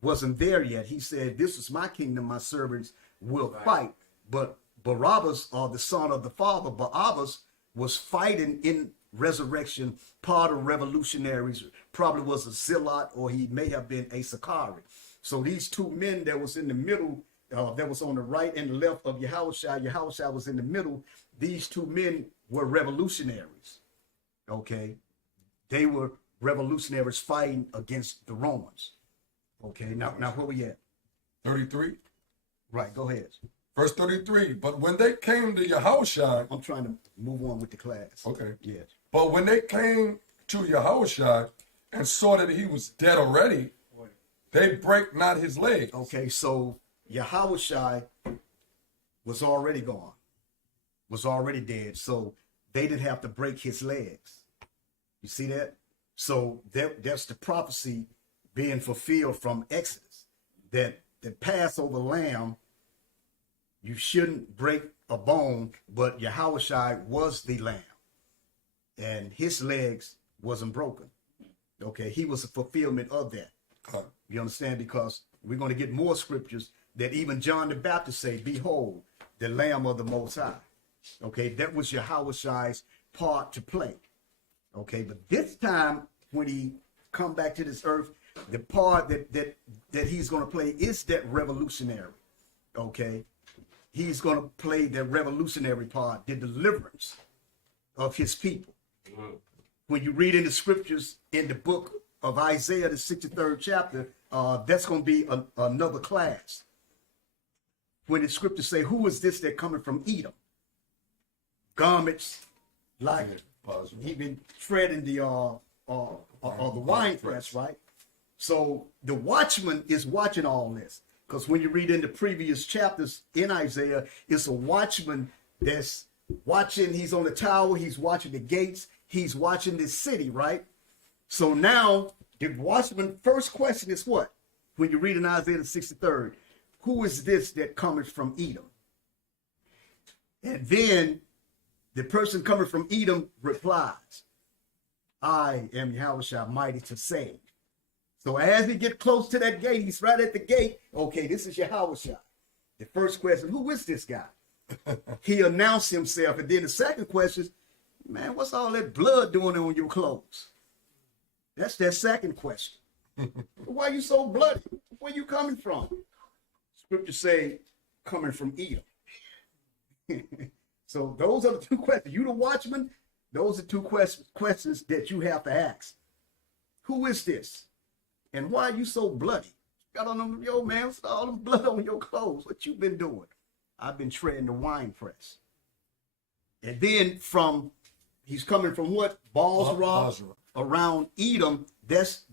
wasn't there yet. He said, "This is my kingdom, my servants will fight." But Barabbas, or the son of the father, Barabbas, was fighting in resurrection, part of revolutionaries, probably was a zealot, or he may have been a Sakari. So these two men that was in the middle, that was on the right and the left of Yahawashi was in the middle. These two men were revolutionaries. Okay, they were revolutionaries fighting against the Romans. Okay, now where we at? 33. Right, go ahead. Verse 33. But when they came to Yahawashi, I'm trying to move on with the class. Okay. Yes. But when they came to Yahawashi and saw that he was dead already, they break not his legs. Okay, so Yahawashi was already gone, was already dead. So they didn't have to break his legs. You see that? So that's the prophecy being fulfilled from Exodus, that the Passover lamb, you shouldn't break a bone, but Yahawashi was the lamb, and his legs wasn't broken. Okay, he was a fulfillment of that. You understand? Because we're going to get more scriptures that even John the Baptist say, "Behold, the Lamb of the Most High." Okay, that was Yahawashi's part to play. Okay, but this time when he come back to this earth, the part that he's going to play is that revolutionary. Okay, he's going to play the revolutionary part, the deliverance of his people. When you read in the scriptures in the book of Isaiah, the 63rd chapter, that's going to be another class. When the scriptures say, "Who is this that coming from Edom? Garments like he been treading the wine press," right? So the watchman is watching all this, because when you read in the previous chapters in Isaiah, it's a watchman that's watching. He's on the tower. He's watching the gates. He's watching this city, right? So now the watchman first question is what? When you read in Isaiah the 63rd, who is this that cometh from Edom? And then the person coming from Edom replies, "I am Yahawashi, mighty to save." So as he get close to that gate, he's right at the gate. Okay, this is Yahawashi. The first question, who is this guy? He announced himself. And then the second question is, "Man, what's all that blood doing on your clothes?" That's that second question. "Why are you so bloody? Where you coming from?" Scriptures say, "Coming from Edom." So those are the two questions. You the watchman, those are two questions that you have to ask. Who is this? And why are you so bloody? Got on them, yo man, what's all them blood on your clothes? What you been doing? "I've been treading the wine press." And then he's coming from what? Basra, around Edom. That's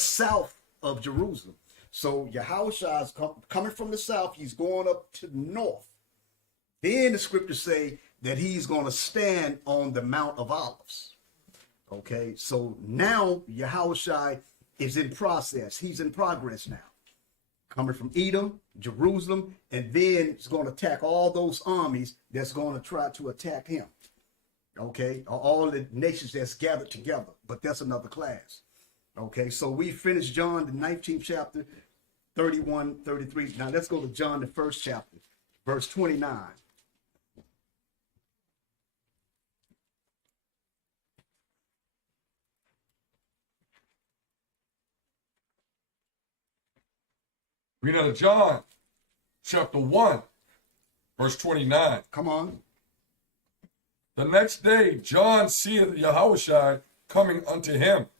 south of Jerusalem. So Yahawashi is coming from the south. He's going up to the north. Then the scriptures say that he's going to stand on the Mount of Olives. Okay, so now Yahawashi is in process. He's in progress now. Coming from Edom, Jerusalem, and then he's going to attack all those armies that's going to try to attack him. Okay, all the nations that's gathered together. But that's another class. Okay, so we finished John, the 19th chapter, 31, 33. Now let's go to John, the first chapter, verse 29. Read out of John, chapter 1, verse 29. Come on. The next day, John seeth Yahawashi coming unto him,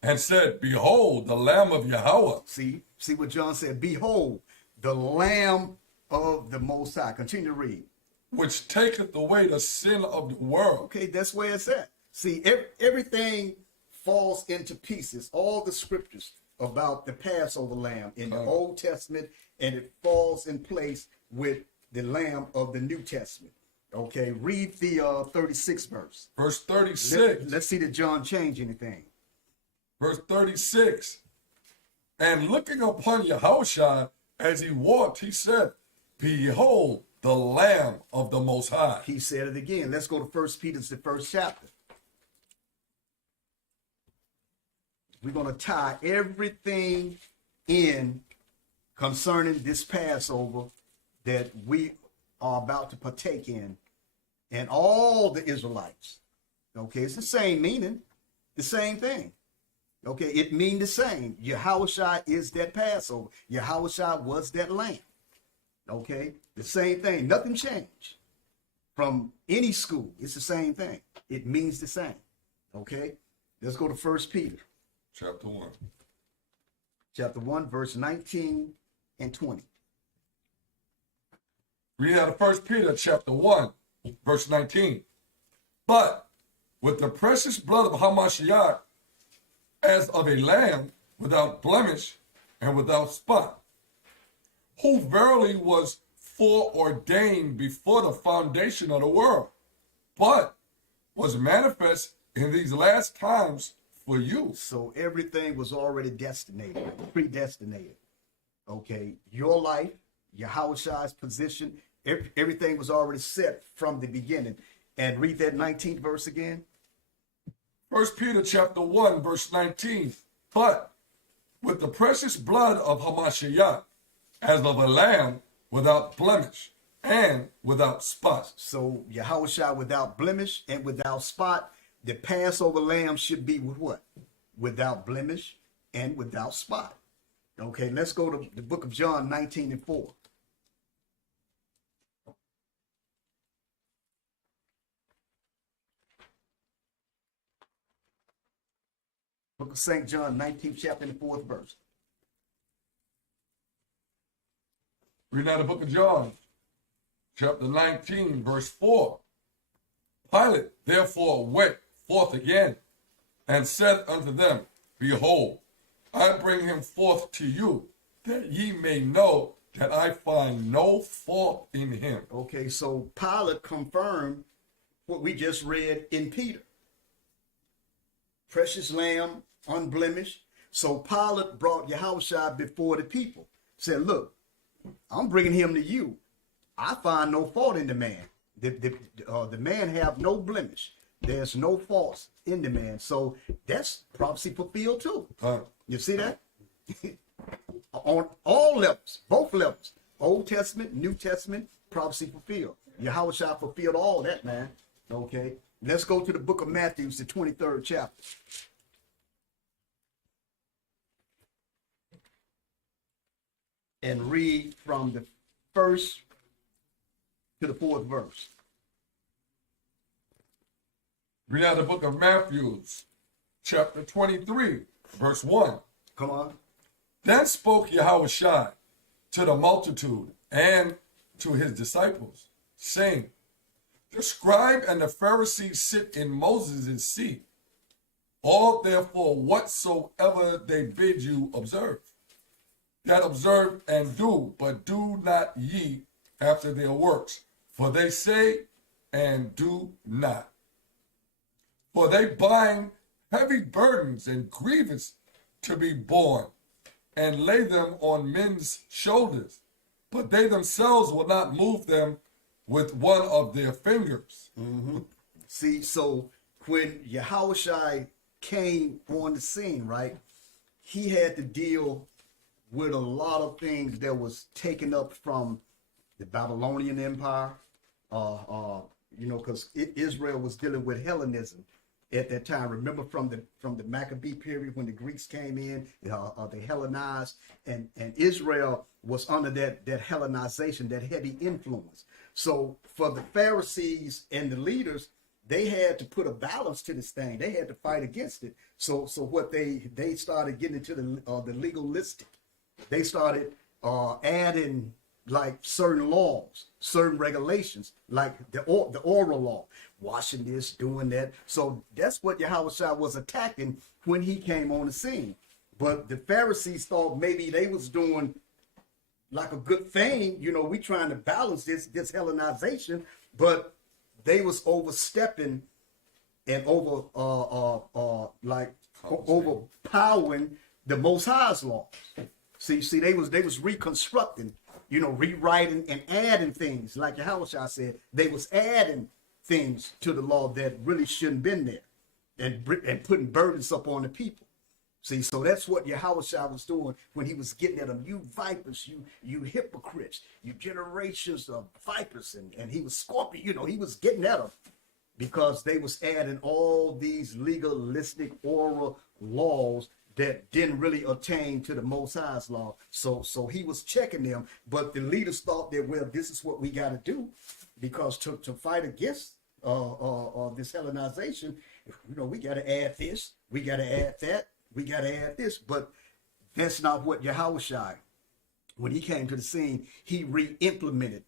and said, "Behold, the Lamb of Yahweh." See what John said? "Behold, the Lamb of the Most High." Continue to read. "Which taketh away the sin of the world." Okay, that's where it's at. See, everything falls into pieces. All the scriptures about the Passover lamb in the Old Testament, and it falls in place with the Lamb of the New Testament. Okay, read the 36th verse. Verse 36. Let's see that John changed anything. Verse 36. "And looking upon Yahawashi as he walked, he said, Behold, the Lamb of the Most High." He said it again. Let's go to 1 Peter, the first chapter. We're going to tie everything in concerning this Passover that we are about to partake in, and all the Israelites. Okay, it's the same meaning, the same thing. Okay, it means the same. Yahawashi is that Passover. Yahawashi was that lamb. Okay, the same thing. Nothing changed from any school. It's the same thing. It means the same. Okay, let's go to 1 Peter. Chapter 1. Chapter 1, verse 19 and 20. Read out of 1 Peter chapter 1, verse 19. But with the precious blood of Hamashiach, as of a lamb without blemish and without spot, who verily was foreordained before the foundation of the world, but was manifest in these last times for you. So everything was already destinated, predestinated. Okay, your life, Yahawashi's position, everything was already set from the beginning. And read that 19th verse again. 1 Peter chapter 1, verse 19. But with the precious blood of Hamashiach, as of a lamb without blemish and without spot. So Yahawashi without blemish and without spot. The Passover lamb should be with what? Without blemish and without spot. Okay, let's go to the book of John 19 and 4. Book of St. John, 19th chapter and the 4th verse. Read out the book of John, chapter 19, verse 4. Pilate therefore went forth again and said unto them, Behold, I bring him forth to you, that ye may know that I find no fault in him. Okay, so Pilate confirmed what we just read in Peter. Precious lamb, unblemished. So Pilate brought Yahawashi before the people. Said, look, I'm bringing him to you. I find no fault in the man. The man have no blemish. There's no faults in the man. So that's prophecy fulfilled too. You see that? On all levels, both levels. Old Testament, New Testament, prophecy fulfilled. Yahawashi fulfilled all that, man. Okay. Let's go to the book of Matthew, the 23rd chapter. And read from the 1st to the 4th verse. Read out the book of Matthew, chapter 23, verse 1. Come on. Then spoke Yahawashi to the multitude and to his disciples, saying, The scribe and the Pharisees sit in Moses' seat. All therefore whatsoever they bid you observe, that observe and do, but do not ye after their works. For they say and do not. For they bind heavy burdens and grievous to be borne, and lay them on men's shoulders, but they themselves will not move them with one of their fingers. Mm-hmm. See, so when Yahawashi came on the scene, right, he had to deal with a lot of things that was taken up from the Babylonian Empire, because Israel was dealing with Hellenism at that time. Remember from the Maccabee period when the Greeks came in, they Hellenized, and Israel was under that Hellenization, that heavy influence. So for the Pharisees and the leaders, they had to put a balance to this thing. They had to fight against it. So what they started getting into the legalistic. They started adding like certain laws, certain regulations, like the oral law, washing this, doing that. So that's what Yahawashi was attacking when he came on the scene. But the Pharisees thought maybe they was doing like a good thing. We trying to balance this Hellenization, but they was overstepping and overpowering the Most High's laws. See, they was reconstructing, rewriting and adding things. Like Yahawashi said, they was adding things to the law that really shouldn't been there, and putting burdens up on the people. See, so that's what Yahawashi was doing when he was getting at them. You vipers, you hypocrites, you generations of vipers, and he was scorpion. You know, he was getting at them because they was adding all these legalistic oral laws that didn't really attain to the Most High's law. So he was checking them, but the leaders thought that, well, this is what we got to do, because to fight against this Hellenization, you know, we got to add this, we got to add that, we got to add this. But that's not what Yahawashi, when he came to the scene, he reiterated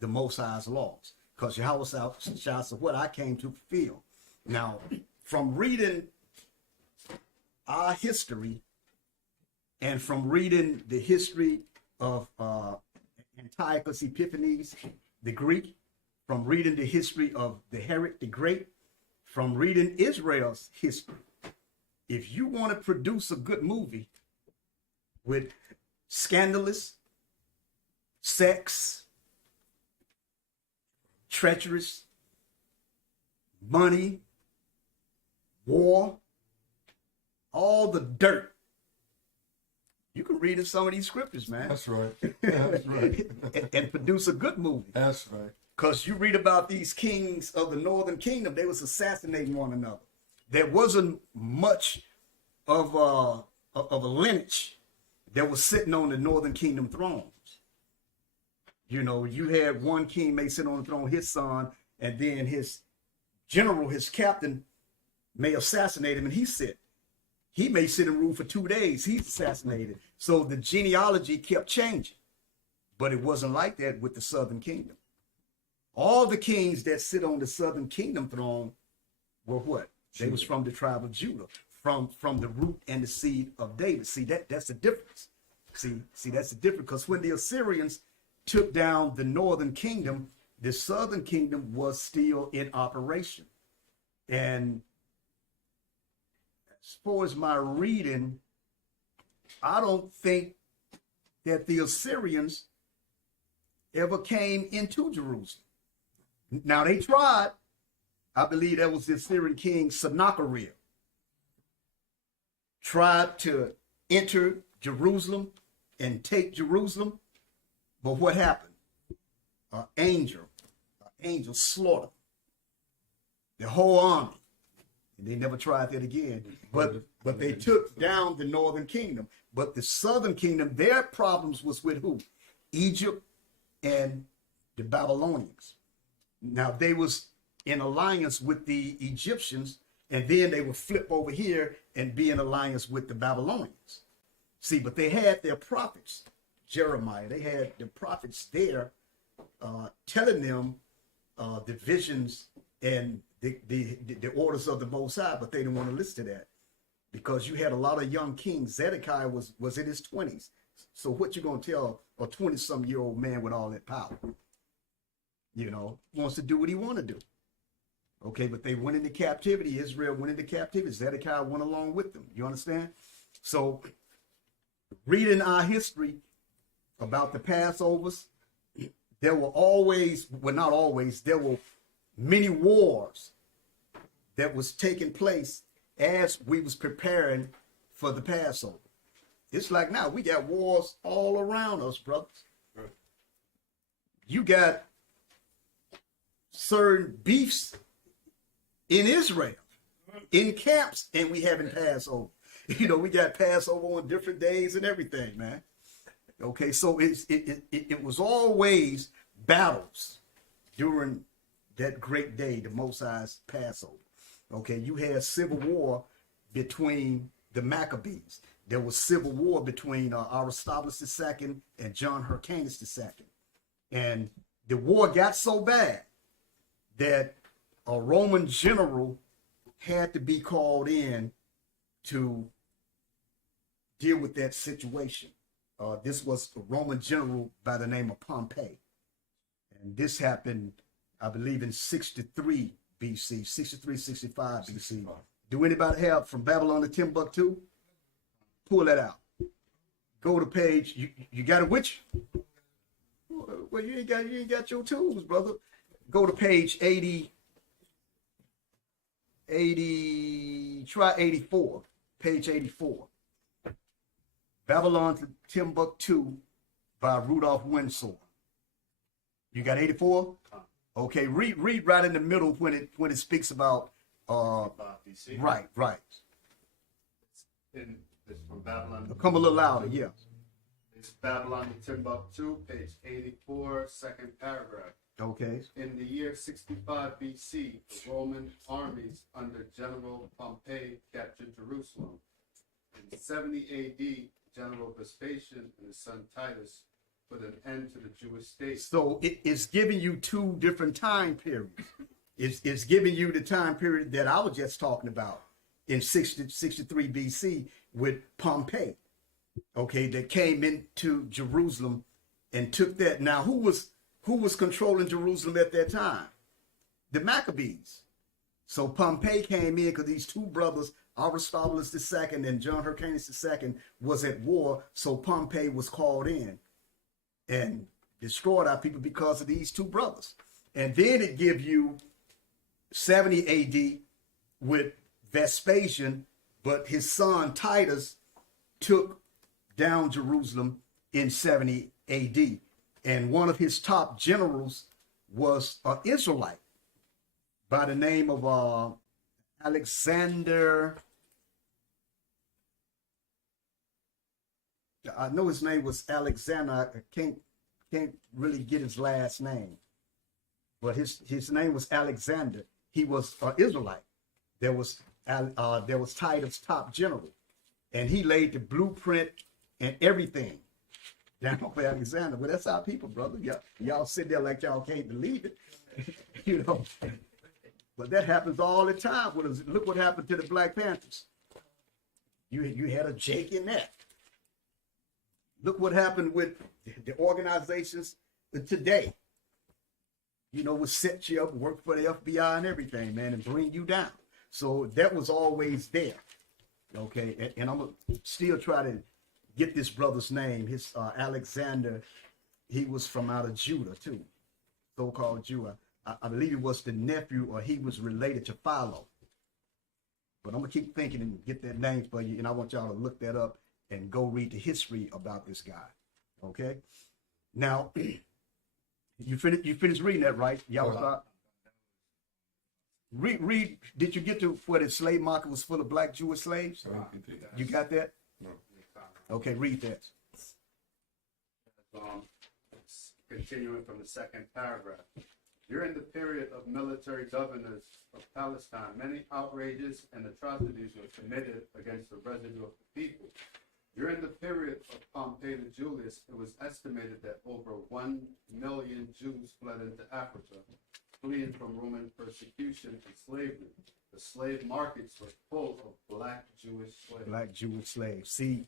the Most High's laws, because Yahawashi said, what I came to fulfill. Now, from reading our history and from reading the history of Antiochus Epiphanes the Greek, from reading the history of the Herod the Great, from reading Israel's history, if you want to produce a good movie with scandalous, sex, treacherous, money, war, all the dirt, you can read in some of these scriptures, man. That's right. That's right. and produce a good movie. That's right. Because you read about these kings of the northern kingdom, they was assassinating one another. There wasn't much of a lineage that was sitting on the northern kingdom thrones. You know, you had one king may sit on the throne, his son, and then his general, his captain, may assassinate him, and he may sit and rule for 2 days. He's assassinated. So the genealogy kept changing. But it wasn't like that with the southern kingdom. All the kings that sit on the southern kingdom throne were what? They was from the tribe of Judah, from the root and the seed of David. See, that's the difference. See, that's the difference. Because when the Assyrians took down the northern kingdom, the southern kingdom was still in operation. And as far as my reading, I don't think that the Assyrians ever came into Jerusalem. Now they tried. I believe that was the Assyrian king Sennacherib. Tried to enter Jerusalem and take Jerusalem. But what happened? An angel slaughtered the whole army. And they never tried that again. But they took down the northern kingdom. But the southern kingdom, their problems was with who? Egypt and the Babylonians. Now they was in alliance with the Egyptians, and then they would flip over here and be in alliance with the Babylonians. See, but they had their prophets, Jeremiah. They had the prophets there telling them the visions and the orders of the Most High, but they didn't want to listen to that because you had a lot of young kings. Zedekiah was in his 20s. So what you gonna tell a 20-some-year-old man with all that power? You know, wants to do what he want to do. Okay, but they went into captivity. Israel went into captivity. Zedekiah went along with them. You understand? So reading our history about the Passovers, there were always, well, not always, there were many wars that was taking place as we was preparing for the Passover. It's like now we got wars all around us, brothers. Right. You got certain beefs in Israel, in camps, and we having Passover. You know, we got Passover on different days and everything, man. Okay, so it was always battles during that great day, the Most High's Passover. Okay, you had civil war between the Maccabees. There was civil war between Aristobulus II and John Hyrcanus II. And the war got so bad that a Roman general had to be called in to deal with that situation. This was a Roman general by the name of Pompey. And this happened, I believe, in 63 BC, 63, 65 BC. Do anybody have From Babylon to Timbuktu? Pull that out. Go to page, you got it with you? Well, you ain't got your tools, brother. Go to page 80, try 84. page 84. Babylon to Timbuktu by Rudolph Windsor. You got 84? Okay, read right in the middle when it speaks about BC. right. It's from Babylon. Come a little louder, yeah. It's Babylon to Timbuktu, page 84, second paragraph. Okay. In the year 65 BC, the Roman armies under General Pompey captured Jerusalem. In 70 AD, General Vespasian and his son Titus put an end to the Jewish state. So it's giving you two different time periods. It's giving you the time period that I was just talking about in 63 BC with Pompey, okay, that came into Jerusalem and took that. Now, who was controlling Jerusalem at that time? The Maccabees. So Pompey came in because these two brothers, Aristobulus II and John Hyrcanus II, was at war. So Pompey was called in and destroyed our people because of these two brothers. And then it gives you 70 AD with Vespasian, but his son Titus took down Jerusalem in 70 AD. And one of his top generals was an Israelite by the name of Alexander. I know his name was Alexander. I can't really get his last name, but his name was Alexander. He was an Israelite. There was Titus' top general, and he laid the blueprint and everything down for Alexander. Well, that's our people, brother. Y'all sit there like y'all can't believe it, you know. But that happens all the time. Look what happened to the Black Panthers. You had a Jake in that. Look what happened with the organizations today. You know, would set you up, work for the FBI and everything, man, and bring you down. So that was always there. Okay, and I'm gonna still try to get this brother's name. His Alexander, he was from out of Judah too, so-called Judah. I believe he was the nephew, or he was related to Philo. But I'm gonna keep thinking and get that name for you, and I want y'all to look that up and go read the history about this guy. Okay. Now, you finished reading that, right? Y'all read. Did you get to where the slave market was full of black Jewish slaves? You got that? No. Okay, read that. It's continuing from the second paragraph. During the period of military governors of Palestine, many outrages and atrocities were committed against the residue of the people. During the period of Pompey and Julius, it was estimated that over 1 million Jews fled into Africa, fleeing from Roman persecution and slavery. The slave markets were full of black Jewish slaves. Black Jewish slaves. See,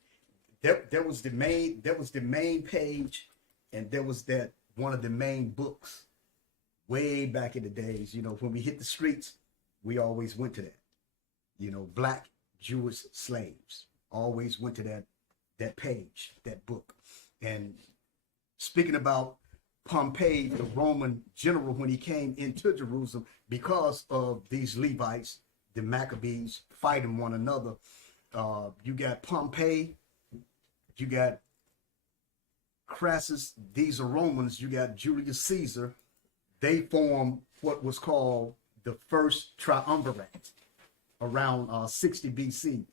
that was the main page, and there was that one of the main books way back in the days. You know, when we hit the streets, we always went to that. You know, black Jewish slaves. Always went to that page, that book. And speaking about Pompey, the Roman general, when he came into Jerusalem, because of these Levites, the Maccabees fighting one another, you got Pompey, you got Crassus, these are Romans, you got Julius Caesar. They form what was called the first triumvirate around 60 BC.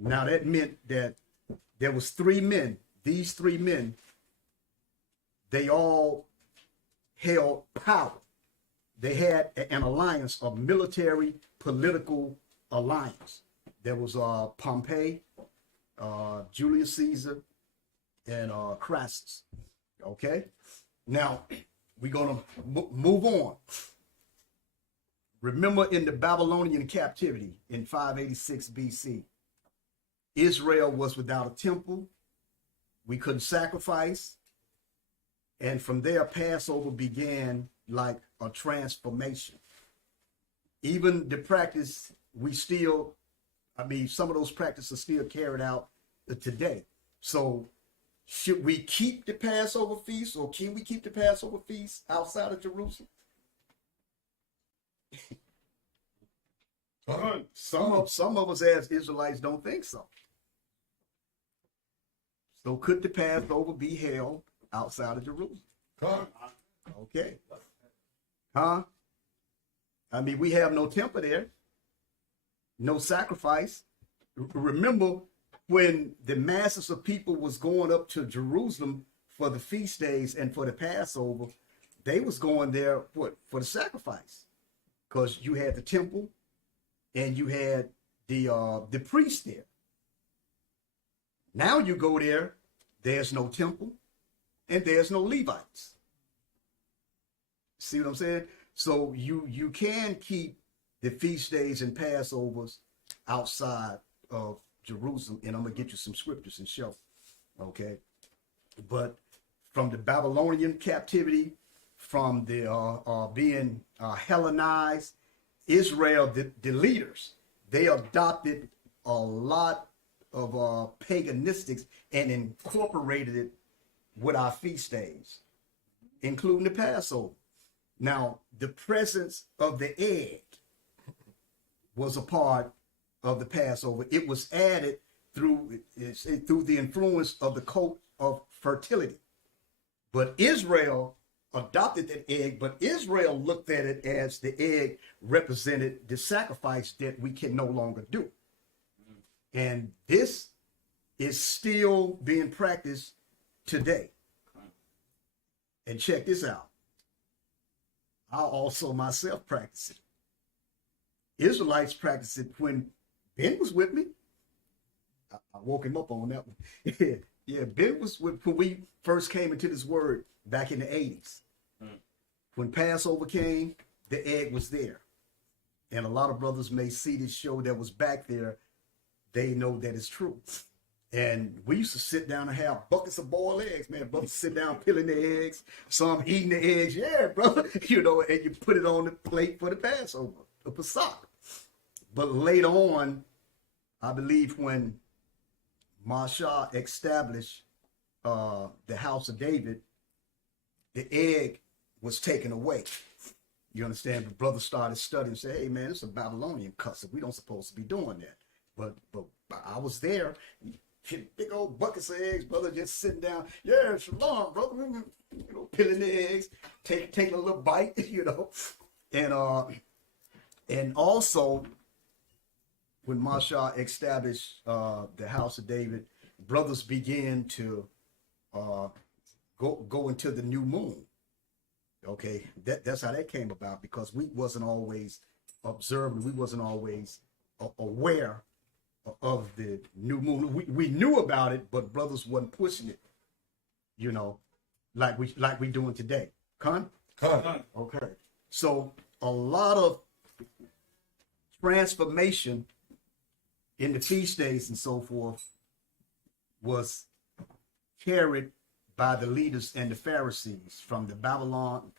Now that meant that there was three men. These three men, they all held power. They had an alliance, a military political alliance. There was Pompey, Julius Caesar, and Crassus. Okay, now we're gonna move on. Remember, in the Babylonian captivity in 586 BC, Israel was without a temple. We couldn't sacrifice. And from there, Passover began like a transformation. Even the practice, some of those practices are still carried out today. So should we keep the Passover feast, or can we keep the Passover feast outside of Jerusalem? Come. Some of us as Israelites don't think so. So could the Passover be held outside of Jerusalem? Come. Okay. Huh? I mean, we have no temple there, no sacrifice. Remember when the masses of people was going up to Jerusalem for the feast days and for the Passover, they was going there what for the sacrifice, because you had the temple and you had the priest there. Now you go there, there's no temple and there's no Levites. See what I'm saying? So you can keep the feast days and Passovers outside of Jerusalem, and I'm gonna get you some scriptures and show. Okay, but from the Babylonian captivity, from the being Hellenized, Israel, the leaders, they adopted a lot of paganistics and incorporated it with our feast days, including the Passover. Now, the presence of the egg was a part of the Passover. It was added through the influence of the cult of fertility. But Israel adopted that egg, but Israel looked at it as the egg represented the sacrifice that we can no longer do. And this is still being practiced today. And check this out. I also myself practice it. Israelites practiced it when Ben was with me. I woke him up on that one. Yeah, Ben was with when we first came into this word back in the 80s. When Passover came, the egg was there. And a lot of brothers may see this show that was back there. They know that it's true. And we used to sit down and have buckets of boiled eggs, man. Brothers sit down peeling the eggs, some eating the eggs. Yeah, brother. You know, and you put it on the plate for the Passover, the Pesach. But later on, I believe when Masha established the house of David, the egg was taken away. You understand? The brothers started studying and say, hey, man, it's a Babylonian custom. We don't supposed to be doing that. But I was there. Big old buckets of eggs, brother, just sitting down. Yeah, shalom, brother. You know, peeling the eggs, taking a little bite, you know. And also, when Masha established the house of David, brothers began to go into the new moon. Okay, that's how that came about, because we wasn't always observing, we wasn't always aware of the new moon. We knew about it, but brothers wasn't pushing it, you know, like we doing today. Con? Okay. So a lot of transformation in the feast days and so forth was carried by the leaders and the Pharisees from the Babylon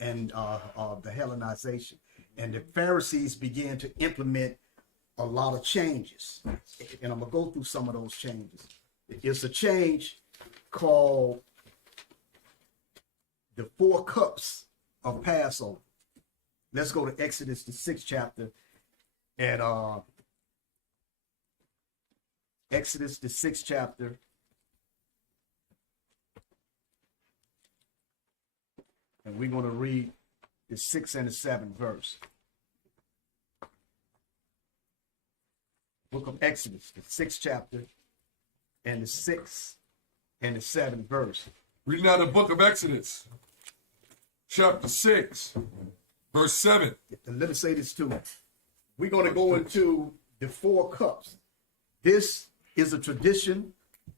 and the Hellenization. And the Pharisees began to implement a lot of changes. And I'm going to go through some of those changes. It's a change called the 4 cups of Passover. Let's go to Exodus, the 6th chapter, and Exodus, the 6th chapter, and we're going to read the 6th and the 7th verse. Book of Exodus, the 6th chapter, and the 6th and the 7th verse. Reading out the book of Exodus, chapter 6, verse 7. Let me say this too. We're going to go into the 4 cups. This is a tradition,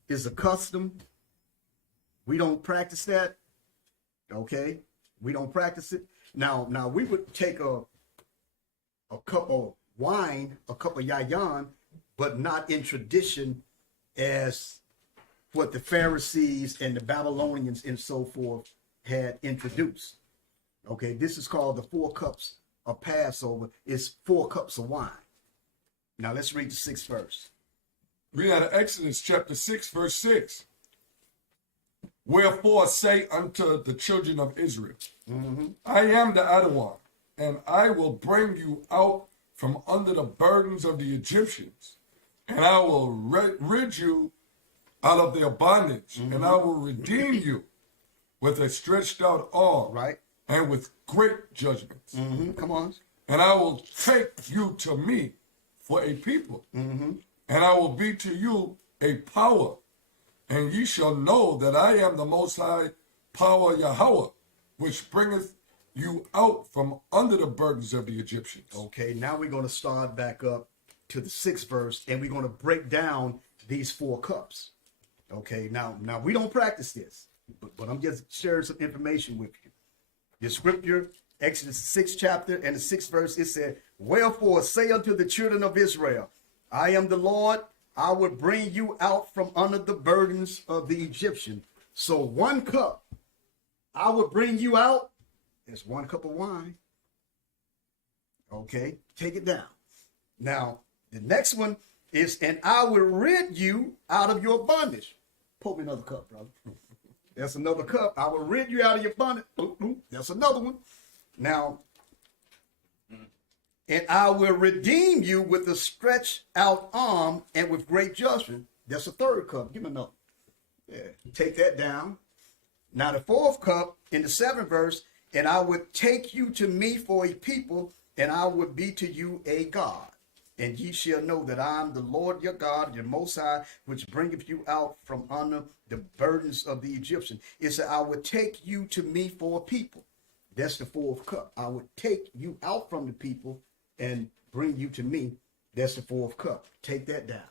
is a custom. We don't practice that. Okay? We don't practice it. Now we would take a cup of wine, a cup of yayan, but not in tradition as what the Pharisees and the Babylonians and so forth had introduced. Okay, this is called the 4 cups of Passover. It's 4 cups of wine. Now let's read the 6th verse. Read out of Exodus chapter 6, verse 6. Wherefore say unto the children of Israel, I am the Adonai, and I will bring you out from under the burdens of the Egyptians, and I will rid you out of their bondage, and I will redeem you with a stretched out arm, Right. and with great judgments. Come on. And I will take you to me for a people, and I will be to you a power, and ye shall know that I am the Most High Power Yahweh, which bringeth you out from under the burdens of the Egyptians. Okay, now we're going to start back up to the 6th verse, and we're going to break down these 4 cups. Okay, now we don't practice this, but I'm just sharing some information with you. The scripture, Exodus 6th chapter and the 6th verse, it said, "Wherefore say unto the children of Israel, I am the Lord, I will bring you out from under the burdens of the Egyptian." So 1 cup, I will bring you out. It's 1 cup of wine. Okay, take it down. Now, the next one is, "And I will rid you out of your bondage." Pour me another cup, brother. That's another cup. "I will rid you out of your bondage." That's another one. Now, "And I will redeem you with a stretched out arm and with great judgment." That's a 3rd cup. Give me another. Yeah, take that down. Now, the 4th cup in the 7th verse, "And I would take you to me for a people, and I would be to you a God. And ye shall know that I am the Lord your God, your Most High, which bringeth you out from under the burdens of the Egyptian." It said, "I would take you to me for a people." That's the 4th cup. I would take you out from the people and bring you to me. That's the 4th cup. Take that down.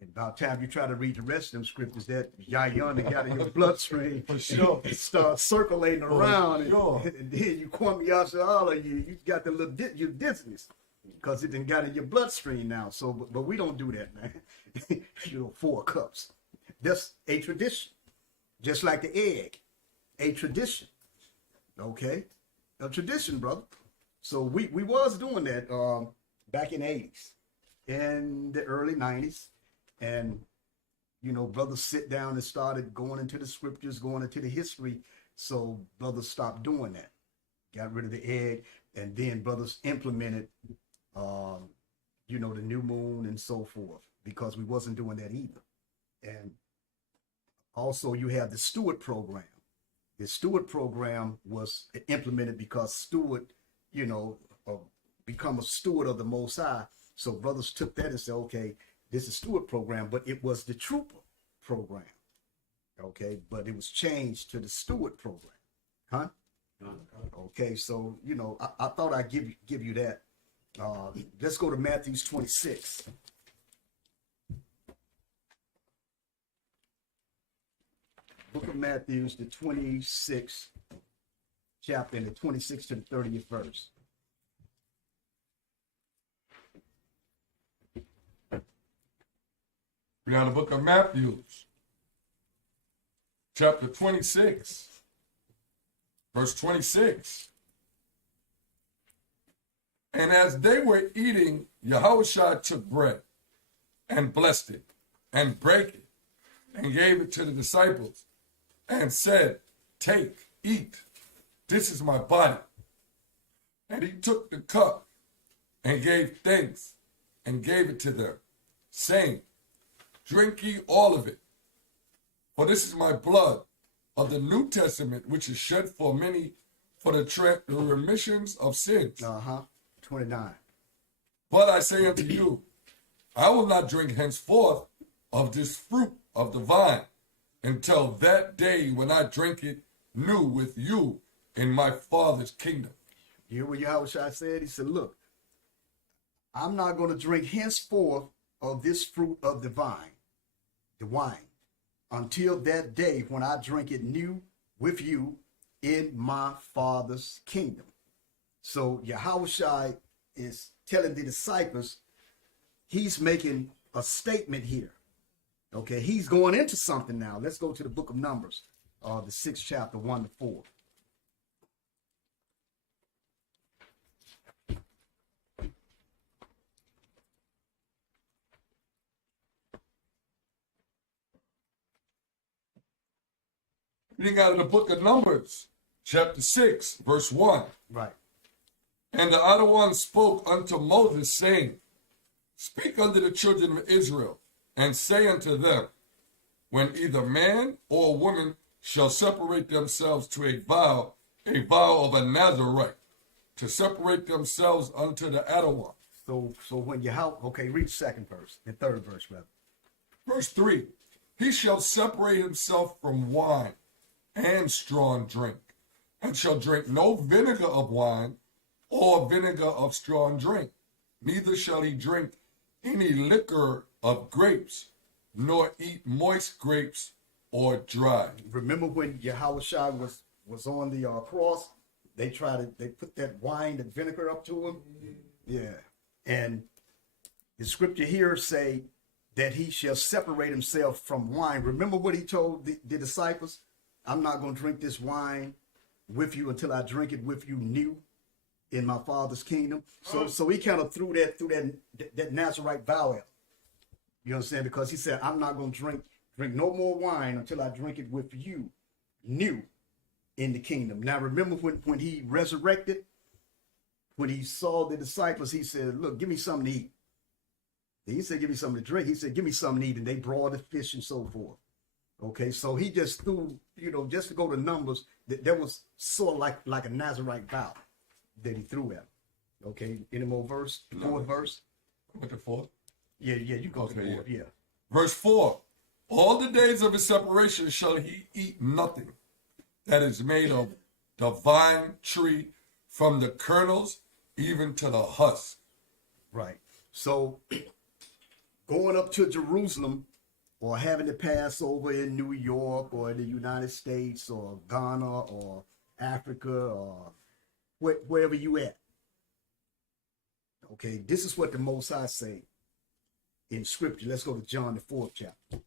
And about time you try to read the rest of them scriptures, that Yahawashi got in your bloodstream. For sure. Start circulating around. sure. And then you come out, all of you, you got the little your dizziness. Because it done got in your bloodstream now. So, but we don't do that, man. 4 cups. That's a tradition. Just like the egg. A tradition. Okay? A tradition, brother. So we was doing that back in the 80s. In the early 90s. And, brothers sit down and started going into the scriptures, going into the history. So brothers stopped doing that. Got rid of the egg. And then brothers implemented the new moon and so forth, because we wasn't doing that either. And also you have the steward program. The steward program was implemented because steward, become a steward of the Most High. So brothers took that and said, okay, this is steward program, but it was the trooper program. Okay, but it was changed to the steward program. Huh? Okay, so I thought I'd give you that. Let's go to Matthew 26. Book of Matthew, the 26th chapter, and the 26th to the 30th verse. We got the book of Matthew, chapter 26, verse 26. "And as they were eating, Yahawashi took bread and blessed it and brake it and gave it to the disciples and said, 'Take, eat, this is my body.' And he took the cup and gave thanks and gave it to them, saying, 'Drink ye all of it, for this is my blood of the New Testament, which is shed for many for the remissions of sins. 29. But I say unto you, I will not drink henceforth of this fruit of the vine until that day when I drink it new with you in my Father's kingdom.'" You hear what Yahawashi said? He said, look, I'm not going to drink henceforth of this fruit of the vine, the wine, until that day when I drink it new with you in my Father's kingdom. So Yahawashi is telling the disciples, he's making a statement here. Okay, he's going into something now. Let's go to the book of Numbers, the 6th chapter, 1 to 4. Reading out of the book of Numbers, chapter 6, verse 1. Right. And the other one spoke unto Moses, saying, Speak unto the children of Israel, and say unto them, When either man or woman shall separate themselves to a vow of a Nazarite, to separate themselves unto the other one. So when okay, read the second verse, the third verse, rather. Verse 3, He shall separate himself from wine and strong drink, and shall drink no vinegar of wine or vinegar of strong drink, neither shall he drink any liquor of grapes, nor eat moist grapes or dry. Remember when Yahawashi was on the cross? They put that wine, the vinegar up to him. Yeah. And the scripture here say that he shall separate himself from wine. Remember what he told the disciples? I'm not going to drink this wine with you until I drink it with you new in my Father's kingdom. So he kind of threw that Nazarite vow out. You understand? Because he said, I'm not going to drink no more wine until I drink it with you new in the kingdom. Now remember when he resurrected, when he saw the disciples, he said, look, give me something to eat. He said, give me something to drink. He said, give me something to eat. And they brought the fish and so forth. Okay, so he just threw, just to go to numbers, that was sort of like a Nazarite vow that he threw at. Okay, any more verse? Fourth verse? What the fourth? Yeah, you go to the fourth, yeah. Verse 4, All the days of his separation shall he eat nothing that is made of the vine tree, from the kernels even to the husk. Right. So going up to Jerusalem or having the Passover in New York or the United States or Ghana or Africa or wherever you at. Okay, this is what the Most High say in Scripture. Let's go to John, the 4th chapter.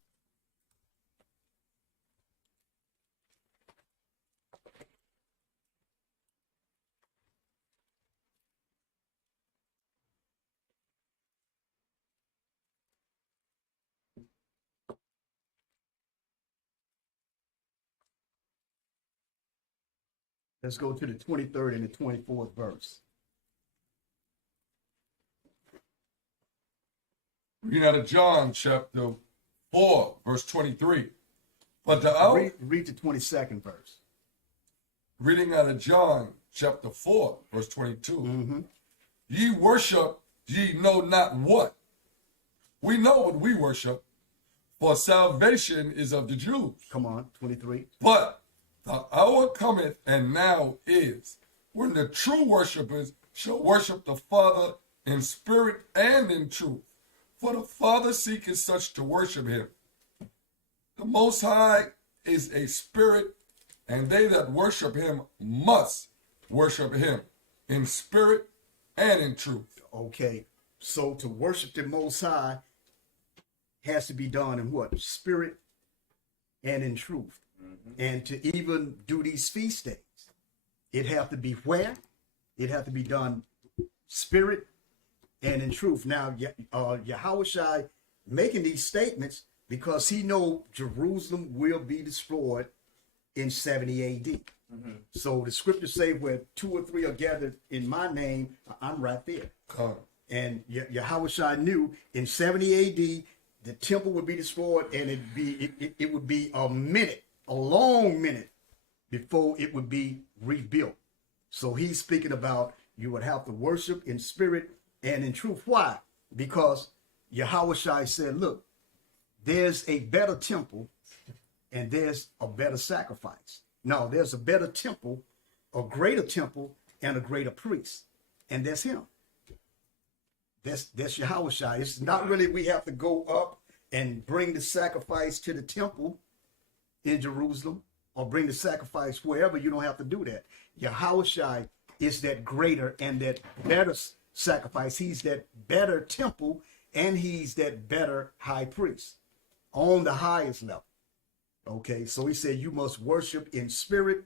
Let's go to the 23rd and the 24th verse. Reading out of John chapter 4, verse 23. But the hour, read the 22nd verse. Reading out of John chapter 4, verse 22. Mm-hmm. Ye worship, ye know not what. We know what we worship, for salvation is of the Jews. Come on, 23. But the hour cometh, and now is, when the true worshipers shall worship the Father in spirit and in truth. For the Father seeketh such to worship him. The Most High is a spirit, and they that worship him must worship him in spirit and in truth. Okay, so to worship the Most High has to be done in what? Spirit and in truth. Mm-hmm. And to even do these feast days, it have to be where? It have to be done spirit and in truth. Now, Yahawashi making these statements because he know Jerusalem will be destroyed in 70 AD. Mm-hmm. So the scriptures say where 2 or 3 are gathered in my name, I'm right there. And Yahawashi knew in 70 AD, the temple would be destroyed, and it would be a long minute before it would be rebuilt. So he's speaking about you would have to worship in spirit and in truth. Why? Because Yahawashi said, look, there's a better temple and there's a better sacrifice. No, there's a better temple, a greater temple, and a greater priest. And that's him. That's Yahawashi. It's not really we have to go up and bring the sacrifice to the temple in Jerusalem or bring the sacrifice wherever. You don't have to do that. Yahawashi is that greater and that better sacrifice. He's that better temple and he's that better high priest on the highest level. Okay, so he said you must worship in spirit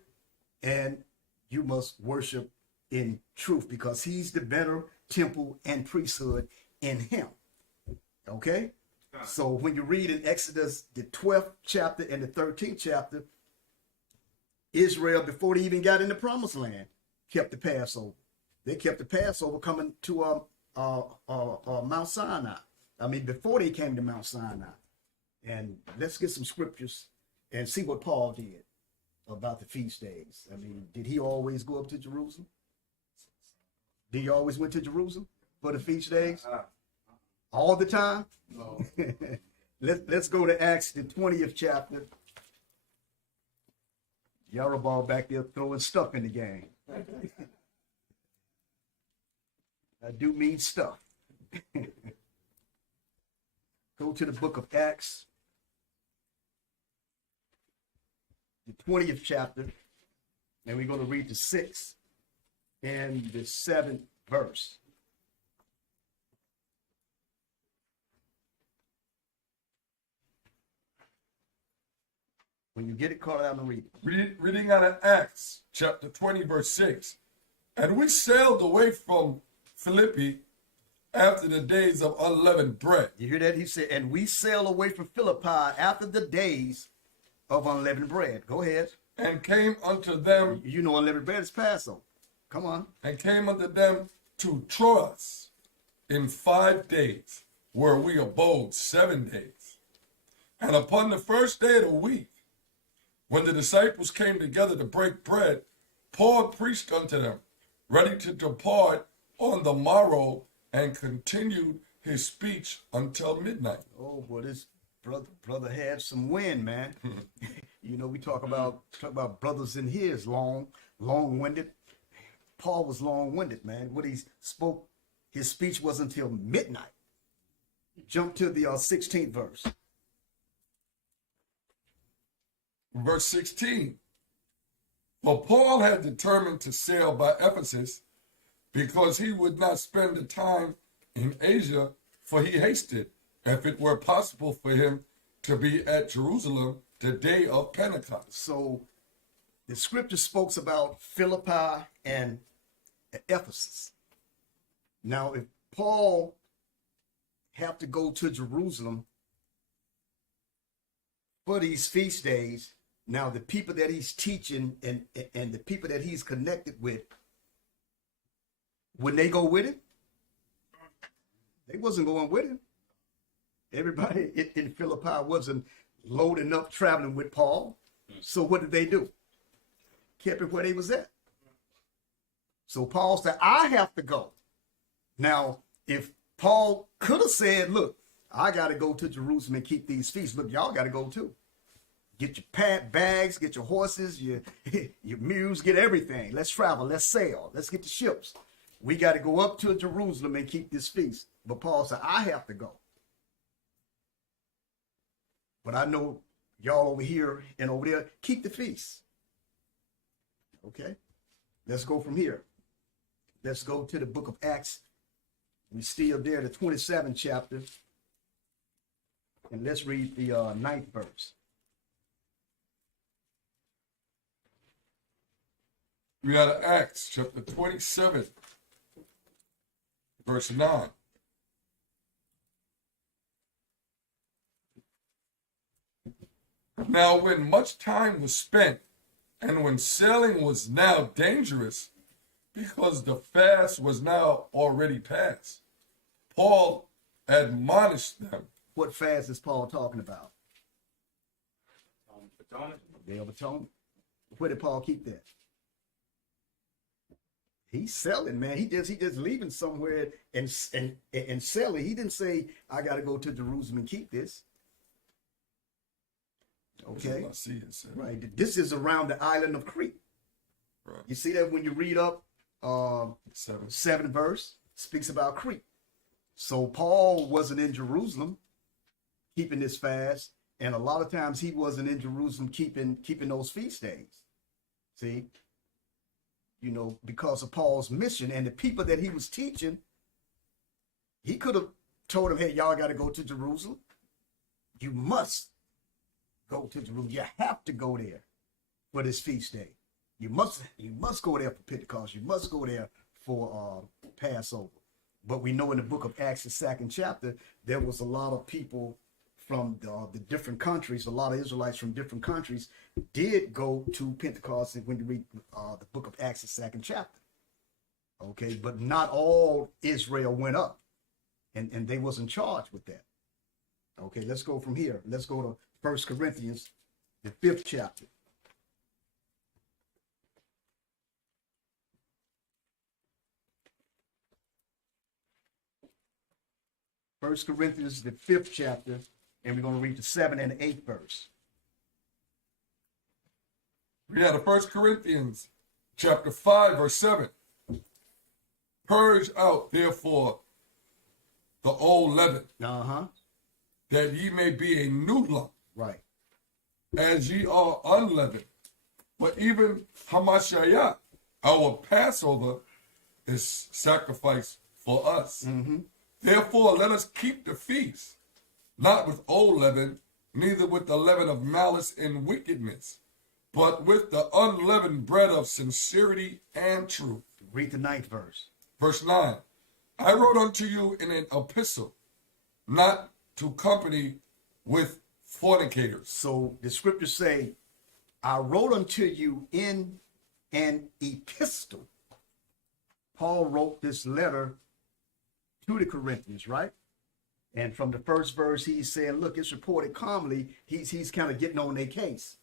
and you must worship in truth because he's the better temple and priesthood in him. Okay? So when you read in Exodus, the 12th chapter and the 13th chapter, Israel, before they even got in the promised land, kept the Passover. They kept the Passover coming to Mount Sinai. I mean, before they came to Mount Sinai. And let's get some scriptures and see what Paul did about the feast days. I mean, did he always go up to Jerusalem? Did he always went to Jerusalem for the feast days? All the time? No. Let's go to Acts, the 20th chapter. Yarabal back there throwing stuff in the game. I do mean stuff. Go to the book of Acts, the 20th chapter, and we're going to read the 6th and the 7th verse. When you get it, call it out and read it. Reading out of Acts, chapter 20, verse 6. And we sailed away from Philippi after the days of unleavened bread. You hear that? He said, and we sailed away from Philippi after the days of unleavened bread. Go ahead. And came unto them, You know unleavened bread is Passover. Come on. and came unto them to Troas in 5 days, where we abode 7 days. And upon the first day of the week, when the disciples came together to break bread, Paul preached unto them, ready to depart on the morrow, and continued his speech until midnight. Oh, boy, this brother had some wind, man. You know, we talk about brothers in here is long-winded. Paul was long-winded, man. What he spoke, his speech was until midnight. Jump to the 16th verse. Verse 16. For Paul had determined to sail by Ephesus, because he would not spend the time in Asia, for he hasted, if it were possible for him, to be at Jerusalem the day of Pentecost. So the scripture speaks about Philippi and Ephesus. Now, if Paul have to go to Jerusalem for these feast days, now the people that he's teaching and the people that he's connected with, when they go with him, they wasn't going with him. Everybody in Philippi wasn't loading up traveling with Paul. So what did they do? Kept it where they was at. So Paul said, I have to go. Now, if Paul could have said, look, I got to go to Jerusalem and keep these feasts. Look, y'all got to go too. Get your bags, get your horses, your mules, get everything. Let's travel, let's sail, let's get the ships. We got to go up to Jerusalem and keep this feast. But Paul said, I have to go. But I know y'all over here and over there, keep the feast. Okay? Let's go from here. Let's go to the book of Acts. We're still there, the 27th chapter. And let's read the 9th verse. We got Acts chapter 27, verse 9. Now, when much time was spent, and when sailing was now dangerous, because the fast was now already past, Paul admonished them. What fast is Paul talking about? Atonement. Day of Atonement. Where did Paul keep that? He's selling, man. He just leaving somewhere and selling. He didn't say, I got to go to Jerusalem and keep this. Okay. I see it, sir. Right. This is around the island of Crete. Right. You see that when you read up 7. 7 verse, speaks about Crete. So Paul wasn't in Jerusalem keeping this fast, and a lot of times he wasn't in Jerusalem keeping those feast days. See? You know, because of Paul's mission and the people that he was teaching, he could have told them, hey, y'all got to go to Jerusalem. You must go to Jerusalem. You have to go there for this feast day. You must go there for Pentecost. You must go there for Passover. But we know in the book of Acts, the 2nd chapter, there was a lot of people from the different countries, a lot of Israelites from different countries did go to Pentecost when you read the book of Acts, the 2nd chapter. Okay, but not all Israel went up, and they wasn't charged with that. Okay, let's go from here. Let's go to 1 Corinthians, the 5th chapter. First Corinthians, the 5th chapter, and we're going to read the 7th and 8th verse. We had a 1 Corinthians chapter 5, verse 7. Purge out, therefore, the old leaven, that ye may be a new lump, Right. as ye are unleavened. But even Hamashiach, our Passover, is sacrificed for us. Therefore, let us keep the feast, not with old leaven, neither with the leaven of malice and wickedness, but with the unleavened bread of sincerity and truth. Read the 9th verse. Verse 9, I wrote unto you in an epistle, not to company with fornicators. So the scriptures say, I wrote unto you in an epistle. Paul wrote this letter to the Corinthians, right? And from the first verse, he's saying, look, it's reported calmly. He's kind of getting on their case.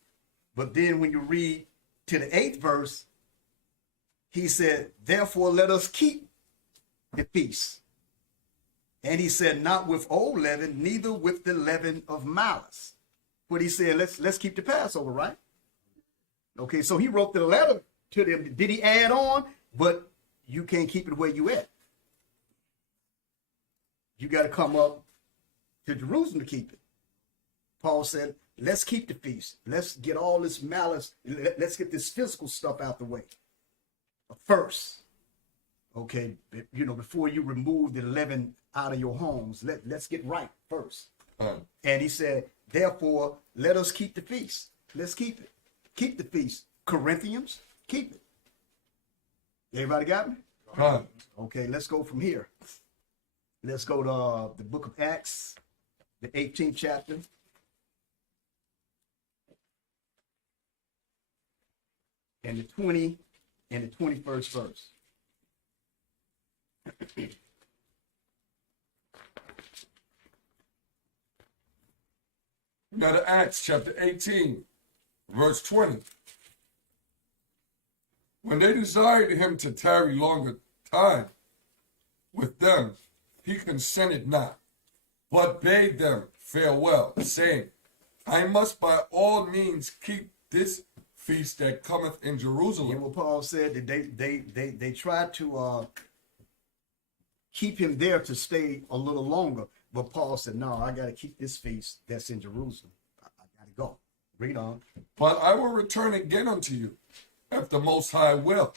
But then when you read to the 8th verse, he said, therefore, let us keep the feast. And he said, not with old leaven, neither with the leaven of malice. But he said, let's keep the Passover, right? Okay, so he wrote the letter to them. Did he add on? But you can't keep it where you at. You got to come up to Jerusalem to keep it. Paul said, let's keep the feast. Let's get all this malice. Let's get this physical stuff out the way first. Okay, before you remove the leaven out of your homes, let's get right first. And he said, therefore, let us keep the feast. Let's keep it. Keep the feast. Corinthians, keep it. Everybody got me? Okay, let's go from here. Let's go to the book of Acts, the 18th chapter. And the 20 and the 21st verse. Now to Acts chapter 18, verse 20. When they desired him to tarry longer time with them, he consented not, but bade them farewell, saying, I must by all means keep this feast that cometh in Jerusalem. Yeah, well, Paul said that they tried to keep him there to stay a little longer, but Paul said, no, I got to keep this feast that's in Jerusalem. I got to go. Read on. But I will return again unto you, if the Most High will.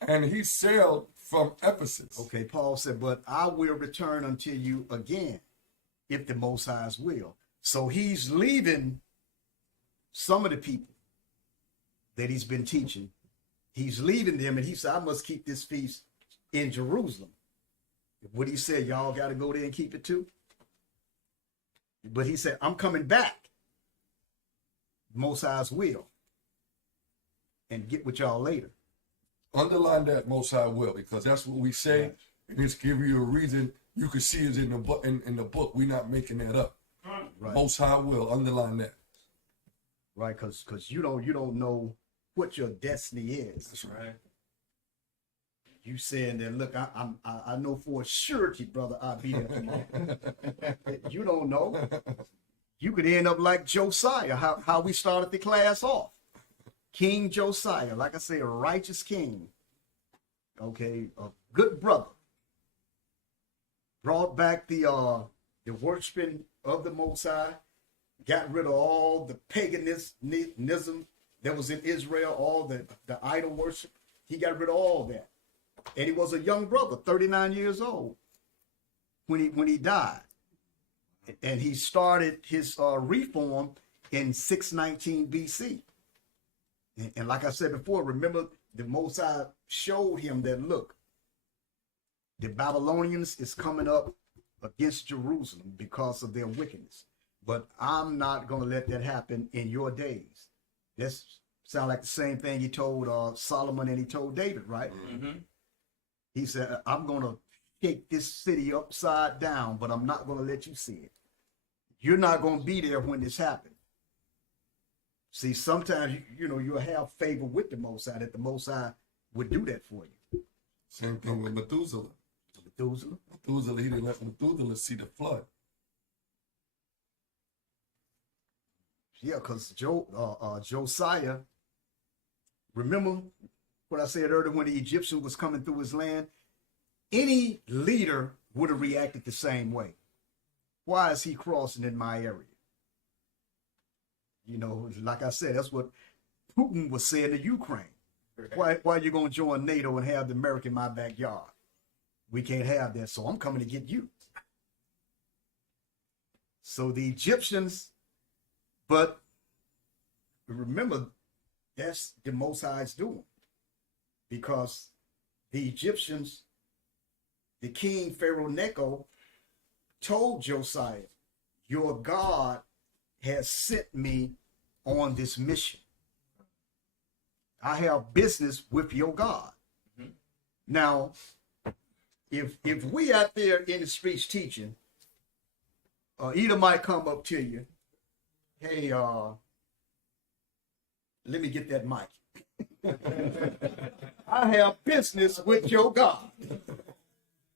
And he sailed from Ephesus. Okay, Paul said, but I will return unto you again, if the Most High's will. So he's leaving some of the people that he's been teaching. He's leaving them, and he said, I must keep this feast in Jerusalem. What he said, y'all got to go there and keep it too. But he said, I'm coming back, Most High's will, and get with y'all later. Underline that Most High will, because that's what we say. Right. And it's give you a reason. You can see it in the book. In the book, we're not making that up. Right. Most High will. Underline that. Right, because you don't know what your destiny is. That's right. You saying that, look, I know for a surety, brother, I'll be there tomorrow. You don't know. You could end up like Josiah, how we started the class off. King Josiah, like I say, a righteous king. Okay, a good brother. Brought back the worshiping of the Most High. Got rid of all the paganism that was in Israel, all the idol worship. He got rid of all that. And he was a young brother, 39 years old, when he died. And he started his reform in 619 BC. And like I said before, remember, the Most High showed him that, look, the Babylonians is coming up against Jerusalem because of their wickedness. But I'm not going to let that happen in your days. That sounds like the same thing he told Solomon and he told David, right? Mm-hmm. He said, I'm going to shake this city upside down, but I'm not going to let you see it. You're not going to be there when this happens. See, sometimes, you'll have favor with the Most High, that the Most High would do that for you. Same thing with Methuselah. Methuselah, he didn't let Methuselah see the flood. Yeah, because Josiah, remember what I said earlier when the Egyptian was coming through his land? Any leader would have reacted the same way. Why is he crossing in my area? Like I said, that's what Putin was saying to Ukraine. Why are you going to join NATO and have the America in my backyard? We can't have that, so I'm coming to get you. So the Egyptians, but remember, that's the Most High's doing. Because the Egyptians, the king Pharaoh Necho, told Josiah, your God has sent me on this mission. I have business with your God. Mm-hmm. Now, if we out there in the streets teaching, Eda might come up to you, hey, let me get that mic. I have business with your God.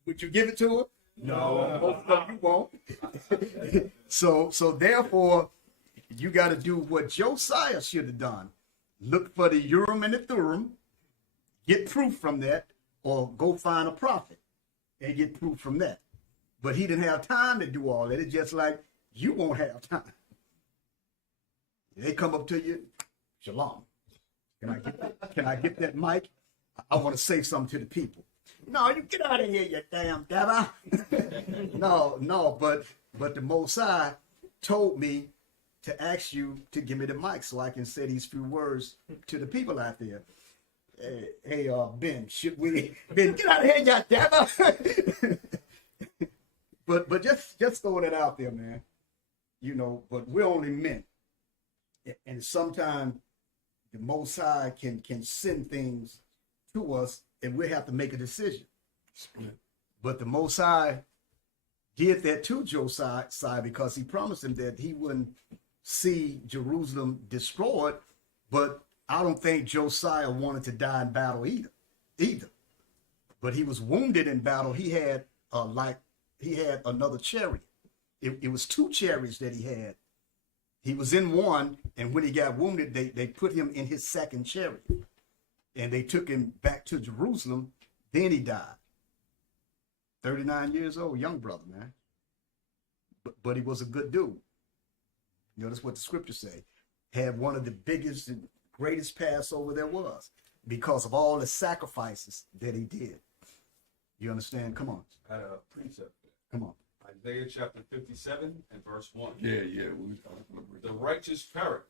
Would you give it to her? No, most of you won't. So therefore, you got to do what Josiah should have done. Look for the Urim and the Thummim, get proof from that, or go find a prophet and get proof from that. But he didn't have time to do all that. It's just like you won't have time. They come up to you, Shalom. Can I get that mic? I want to say something to the people. No, you get out of here, you damn devil. No, but the Most High told me to ask you to give me the mic so I can say these few words to the people out there. Hey, Ben, Ben, get out of here, you devil. but just throw that out there, man. But we're only men. And sometimes the Most High can send things to us and we have to make a decision. But the Most High did that to Josiah because he promised him that he wouldn't see Jerusalem destroyed. But I don't think Josiah wanted to die in battle either. But he was wounded in battle. He had another chariot. It was two chariots that he had. He was in one, and when he got wounded, they put him in his second chariot. And they took him back to Jerusalem. Then he died. 39 years old, young brother, man. But he was a good dude. That's what the scriptures say. Had one of the biggest and greatest Passover there was because of all the sacrifices that he did. You understand? Come on. I had a precept. Come on. Isaiah chapter 57 and verse 1. Yeah. The righteous perish,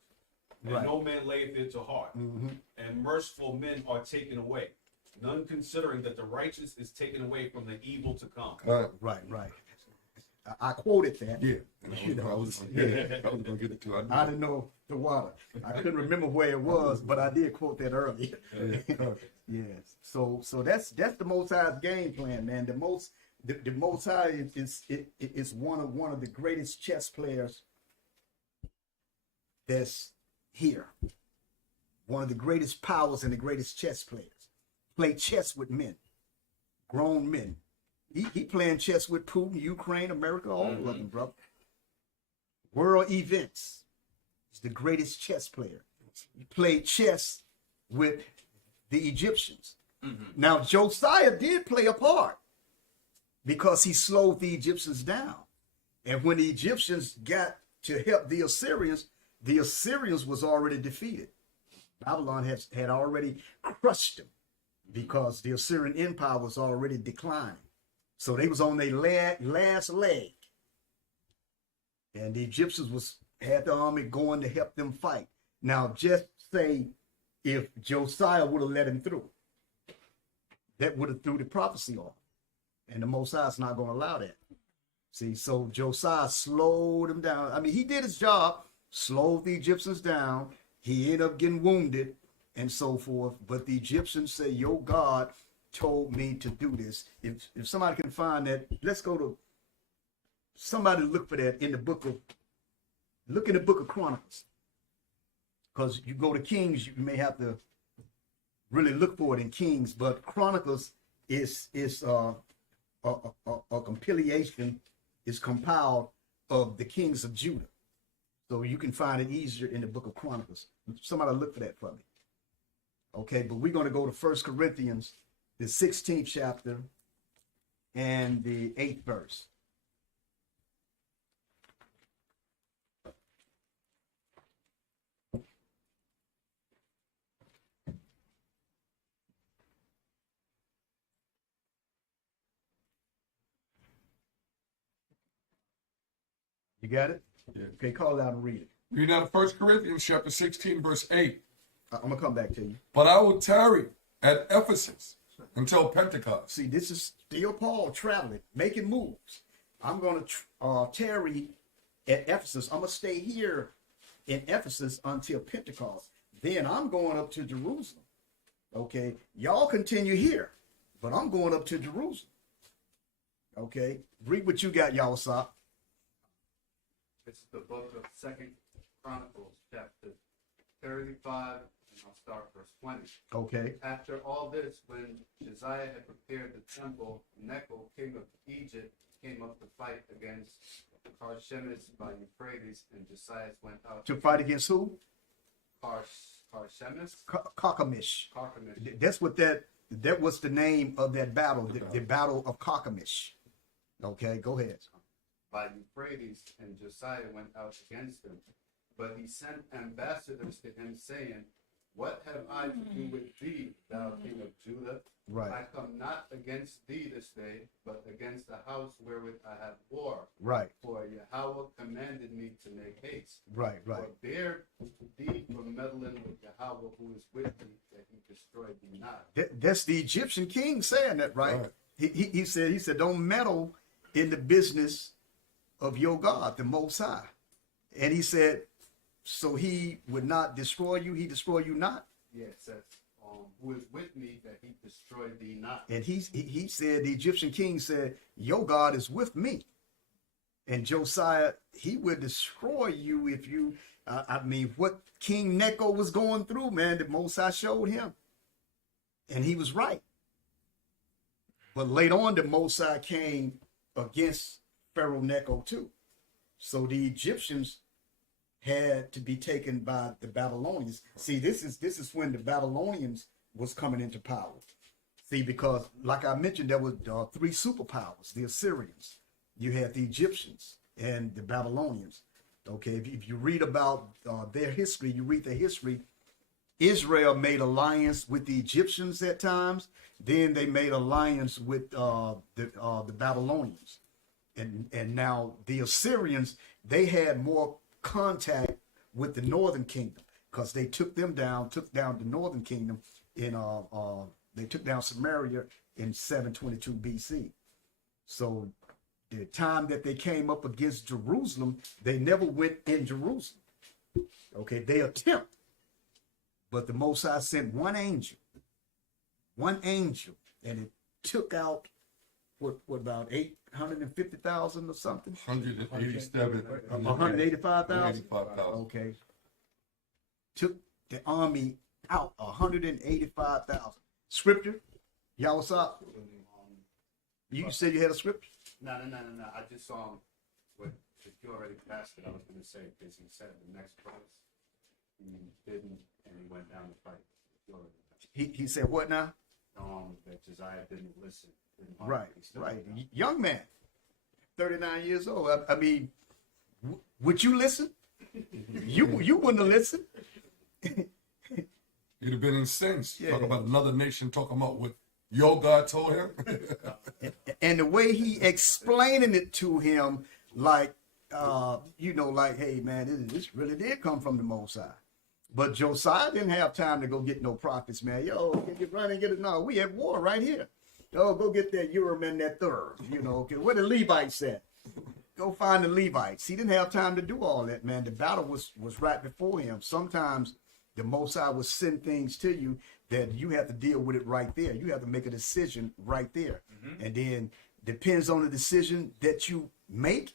and Right. no man layeth it to heart. Mm-hmm. And merciful men are taken away, none considering that the righteous is taken away from the evil to come. Right. I quoted that. Yeah. I was going to get it too. I didn't know the water. I couldn't remember where it was, but I did quote that earlier. Yes. So that's the Most High's game plan, man. The Most High is one of the greatest chess players that's here. One of the greatest powers and the greatest chess players. Play chess with men, grown men. He playing chess with Putin, Ukraine, America, all of them, brother. World events. He's the greatest chess player. He played chess with the Egyptians. Mm-hmm. Now, Josiah did play a part because he slowed the Egyptians down. And when the Egyptians got to help the Assyrians was already defeated. Babylon had already crushed them because the Assyrian Empire was already declining. So they was on their last leg. And the Egyptians had the army going to help them fight. Now, just say if Josiah would have let him through, that would have threw the prophecy off. And the Most High is not going to allow that. See, so Josiah slowed him down. I mean, he did his job, slowed the Egyptians down. He ended up getting wounded and so forth. But the Egyptians say, your God told me to do this. If somebody can find that, let's go to somebody look for that in the book of Chronicles. Because you go to Kings, you may have to really look for it in Kings, but Chronicles is a compilation, is compiled of the kings of Judah. So you can find it easier in the book of Chronicles. Somebody look for that for me. Okay, but we're going to go to 1 Corinthians, the 16th chapter and the 8th verse. You got it? Yeah. Okay, call it out and read it. Read out of 1 Corinthians chapter 16, verse 8. I'm going to come back to you. But I will tarry at Ephesus until Pentecost. See, this is still Paul traveling, making moves. I'm going to tarry at Ephesus. I'm going to stay here in Ephesus until Pentecost. Then I'm going up to Jerusalem. Okay, y'all continue here, but I'm going up to Jerusalem. Okay, read what you got, Yahawashi. This is the book of 2 Chronicles, chapter 35, and I'll start verse 20. Okay, After all this, when Josiah had prepared the temple, Necho, king of Egypt, came up to fight against Carchemish by Euphrates, and Josiah went out to fight against who? Carchemish? Carchemish. Carchemish. That's what that was the name of that battle, the battle of Carchemish. Okay, go ahead. By Euphrates, and Josiah went out against him. But he sent ambassadors to him, saying, What have I to do with thee, thou king of Judah? Right. I come not against thee this day, but against the house wherewith I have war. Right, For Yahweh commanded me to make haste. right, right. For bear thee from meddling with Yahweh, who is with thee, that he destroy thee not. That's the Egyptian king saying that, right? Right. He said, don't meddle in the business of your God, the Most High. And he said, so he would not destroy you, he destroy you not. Yeah, it says, who is with me, that he destroy thee not. And he said, the Egyptian king said, your God is with me. And Josiah, he would destroy you if you, what King Necho was going through, man, the Most High showed him. And he was right. But later on, the Most High came against Pharaoh Necho too. So the Egyptians had to be taken by the Babylonians. See, this is when the Babylonians was coming into power. See, because like I mentioned, there were three superpowers: the Assyrians, you had the Egyptians, and the Babylonians. Okay, if you read about their history, you read their history. Israel made alliance with the Egyptians at times. Then they made alliance with the Babylonians. And now the Assyrians, they had more contact with the northern kingdom because they took down the northern kingdom they took down Samaria in 722 BC. So the time that they came up against Jerusalem, they never went in Jerusalem. Okay, they attempt, but the Most High sent one angel, and it took out what about 850,000 or something? 187. 185,000. 185,000. Okay. Took the army out. 185,000. Scripture. Y'all, what's up? You said you had a scripture. No. I just saw him. If you already passed it, I was going to say, because he said the next verse, he didn't, and he went down to fight. You already passed it. He said what now? That Josiah didn't listen. Right. Young man, 39 years old. I mean, would you listen? You wouldn't have listened. He'd have been incensed. Yeah. Talking about another nation talking about what your God told him. And the way he explaining it to him, like, like, hey, man, this really did come from the Most High. But Josiah didn't have time to go get no prophets, man. Yo, get run and get it. No, we at war right here. Yo, go get that Urim and that Thur. Okay, where the Levites at? Go find the Levites. He didn't have time to do all that, man. The battle was right before him. Sometimes the Most High would send things to you that you have to deal with it right there. You have to make a decision right there. And then depends on the decision that you make,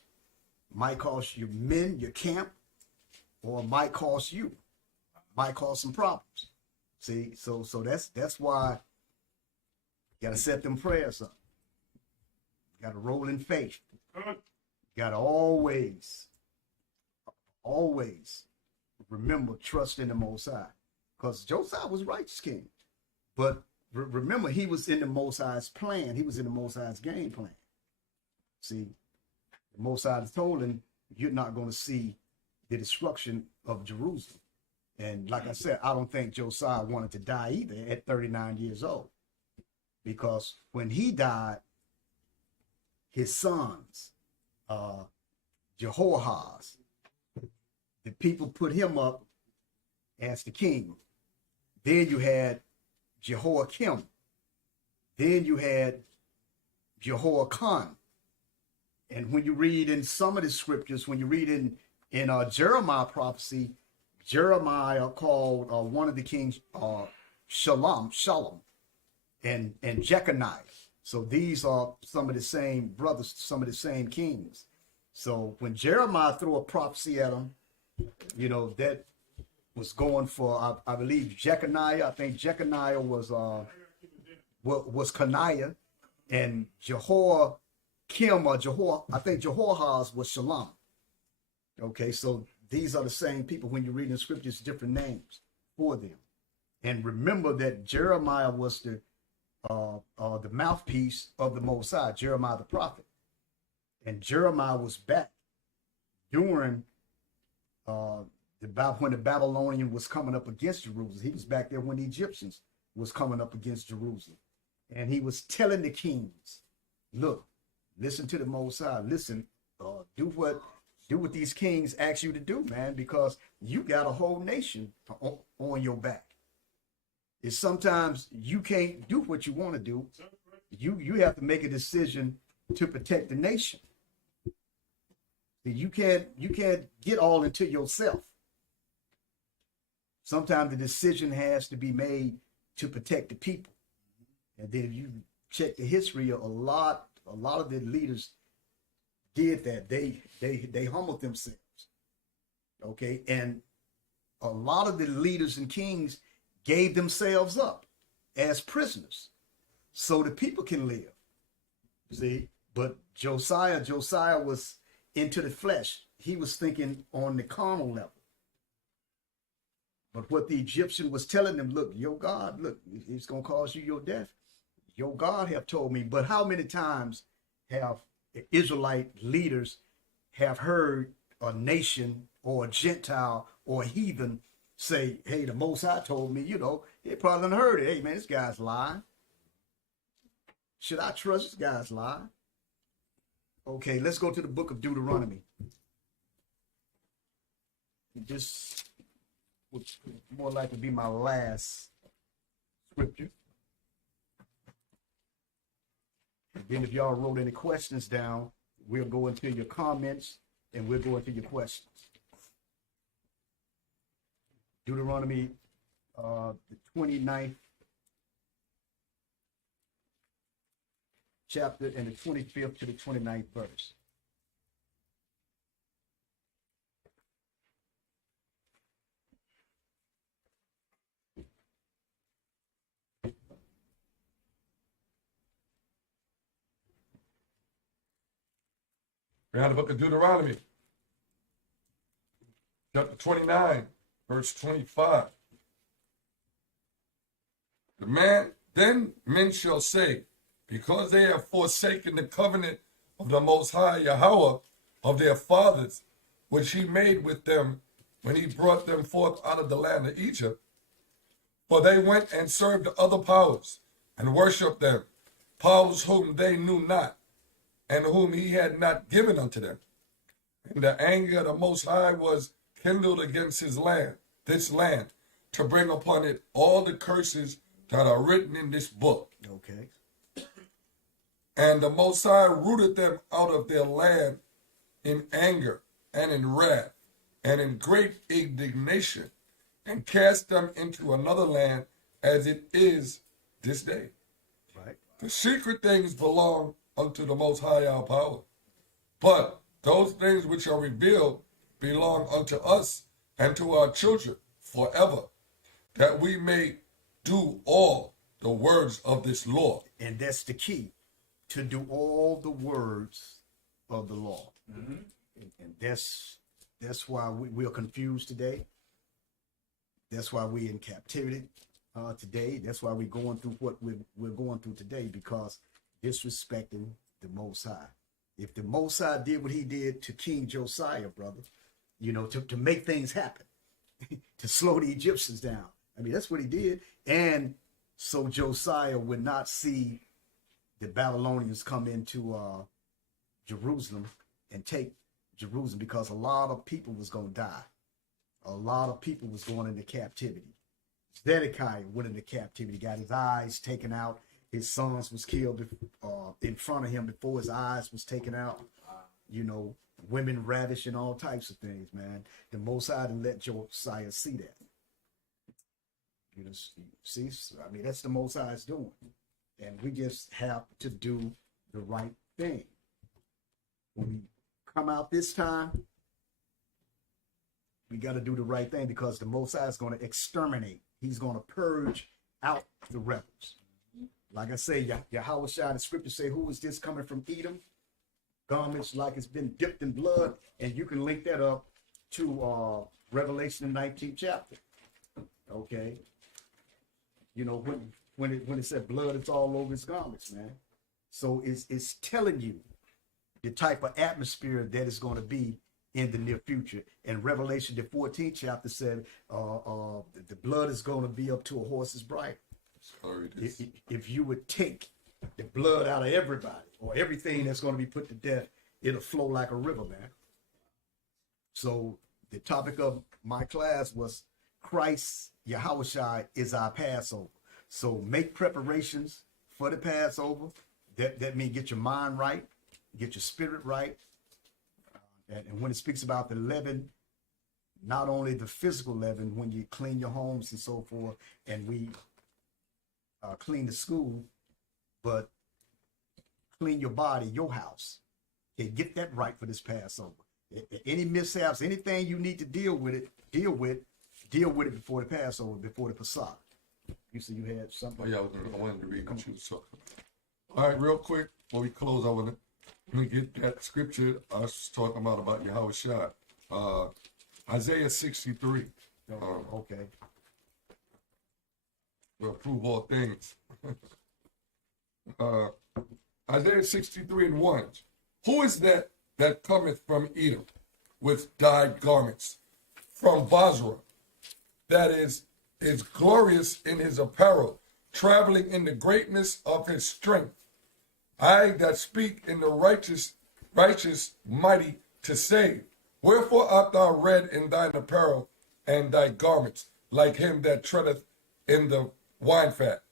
might cost your men, your camp, or might cost you, might cause some problems. See, so that's why you gotta set them prayers up. You gotta roll in faith. You gotta always remember trust in the Most High. Because Josiah was righteous king. But remember, he was in the Most High's plan. He was in the Most High's game plan. See, the Most High told him, you're not going to see the destruction of Jerusalem. And like I said, I don't think Josiah wanted to die either at 39 years old. Because when he died, his sons, Jehoahaz, the people put him up as the king. Then you had Jehoiakim. Then you had Jehoiakim. And when you read in some of the scriptures, when you read in Jeremiah prophecy, Jeremiah called one of the kings Shalom, and Jeconiah. So these are some of the same brothers, some of the same kings. So when Jeremiah threw a prophecy at them, you know, that was going for, I believe, Jeconiah. I think Jeconiah was Coniah, and Jehoiakim or I think Jehoahaz was Shalom. Okay, so these are the same people. When you read in scriptures, different names for them. And remember that Jeremiah was the mouthpiece of the Most High, Jeremiah the prophet. And Jeremiah was back during when the Babylonian was coming up against Jerusalem. He was back there when the Egyptians was coming up against Jerusalem. And he was telling the kings, look, listen to the Most High. Listen, do what these kings ask you to do, man, because you got a whole nation on your back. It's sometimes you can't do what you want to do. You have to make a decision to protect the nation. You can't get all into yourself. Sometimes the decision has to be made to protect the people. And then if you check the history, a lot of the leaders did that. They humbled themselves. Okay, and a lot of the leaders and kings gave themselves up as prisoners so the people can live. See, but Josiah was into the flesh. He was thinking on the carnal level. But what the Egyptian was telling them, look, your God, look, it's going to cause you your death. Your God have told me. But how many times have Israelite leaders have heard a nation or a Gentile or a heathen say, hey, the Most High told me, you know, they probably done heard it. Hey, man, this guy's lying. Should I trust this guy's lying? Okay, let's go to the book of Deuteronomy. This would more likely be my last scripture. And then if y'all wrote any questions down, we'll go into your comments and we'll go into your questions. Deuteronomy, the 29th chapter and the 25th to the 29th verse. We're in the book of Deuteronomy, chapter 29, verse 25. Then men shall say, because they have forsaken the covenant of the Most High Yahweh of their fathers, which he made with them when he brought them forth out of the land of Egypt. For they went and served other powers and worshipped them, powers whom they knew not, and whom he had not given unto them. And the anger of the Most High was kindled against this land, to bring upon it all the curses that are written in this book. Okay. And the Most High rooted them out of their land in anger and in wrath and in great indignation, and cast them into another land as it is this day. Right. The secret things belong unto the Most High our power, but those things which are revealed belong unto us and to our children forever, that we may do all the words of this law. And that's the key, to do all the words of the law. And that's why we're confused today. That's why we're in captivity today. That's why we're going through what we're going through today, because disrespecting the Most High. If the Most High did what he did to King Josiah, brother, you know, to make things happen, to slow the Egyptians down. I mean, that's what he did. And so Josiah would not see the Babylonians come into Jerusalem and take Jerusalem, because a lot of people was going to die. A lot of people was going into captivity. Zedekiah went into captivity, got his eyes taken out. His sons was killed in front of him before his eyes was taken out. You know, women ravished and all types of things, man. The Most High didn't let Josiah see that. You know, see, I mean, that's the Most High's doing. And we just have to do the right thing. When we come out this time, we got to do the right thing, because the Most High is going to exterminate. He's going to purge out the rebels. Like I say, Yahawashi, the scripture say, who is this coming from Edom? Garments like it's been dipped in blood. And you can link that up to Revelation 19th chapter. Okay. You know, when it said blood, it's all over his garments, man. So it's telling you the type of atmosphere that is going to be in the near future. And Revelation, the 14th chapter, said the blood is going to be up to a horse's bridle. If you would take the blood out of everybody or everything that's going to be put to death, it'll flow like a river, man. So the topic of my class was Christ, Yahawashi, is our Passover. So make preparations for the Passover. That means get your mind right, get your spirit right. And when it speaks about the leaven, not only the physical leaven, when you clean your homes and so forth, and we clean the school, but clean your body, your house. Okay, get that right for this Passover. Any mishaps, anything you need to deal with it before the Passover, before the Passover. You said you had something. Oh yeah, I wanted to read what you was talking about. All right, real quick before we close, I want to get that scripture I was talking about Yahawashi. Isaiah 63. Okay. Will prove all things. Isaiah 63:1. Who is that cometh from Edom with dyed garments from Basra, that is glorious in his apparel, traveling in the greatness of his strength? I that speak in the righteous, mighty to save. Wherefore art thou red in thine apparel, and thy garments like him that treadeth in the wine fat?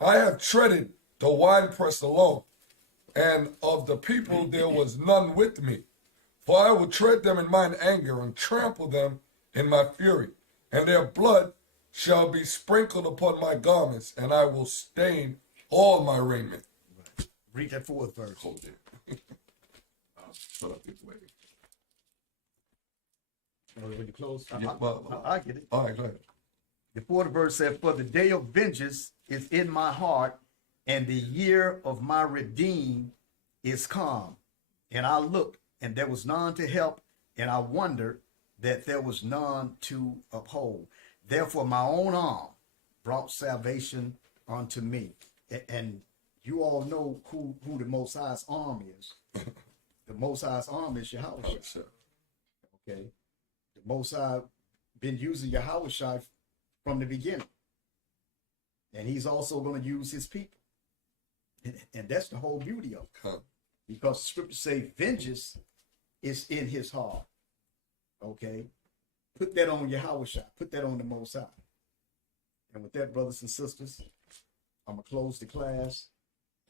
I have treaded the winepress alone, and of the people there was none with me. For I will tread them in mine anger, and trample them in my fury, and their blood shall be sprinkled upon my garments, and I will stain all my raiment. Right. Read that fourth verse. Hold it. Shut up this way. When you close, Yeah, I get it. All right, go ahead. The fourth verse said, for the day of vengeance is in my heart, and the year of my redeem is come. And I looked, and there was none to help, and I wondered that there was none to uphold. Therefore my own arm brought salvation unto me. And you all know who the Most High's arm is. The Most High's arm is Yahawashi. Okay. The Most High been using Yahawashi from the beginning. And he's also going to use his people. And that's the whole beauty of it. Because the scriptures say vengeance is in his heart. Okay? Put that on Yahawashi. Put that on the Most High. And with that, brothers and sisters, I'm going to close the class.